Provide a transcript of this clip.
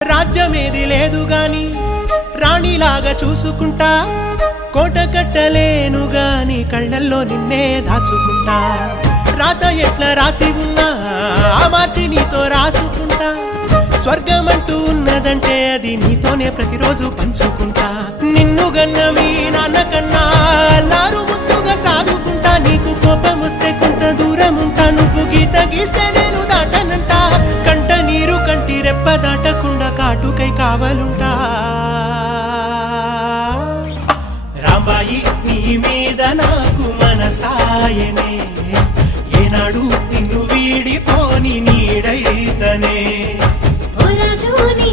రాజ్యమేది లేదు గాని రాణిలాగా చూసుకుంటా, కోట కట్టలేను గాని కళ్ళల్లో నిన్నే దాచుకుంటా. రాత ఎట్లా రాసి ఉన్నా మార్చి నీతో రాసుకుంటా. స్వర్గమంటూ ఉన్నదంటే అది నీతోనే ప్రతిరోజు పంచుకుంటా. నిన్ను గన్న మీ నాన్న కన్నా లారు ముద్దుగా సాదుకుంటా. నీకు కోపం వస్తే కొంత దూరం ఉంటా, నువ్వు గీత గీస్తే నేను దాటనంట. కంట నీరు కంటి రెప్ప దాటకుండా కాటుకై కావలుంటా. రాంబాయి నీ మీద నాకు మనసాయనే, ఏనాడు నిన్ను వీడిపోని నీడైతనే. ఓ రాజు నీ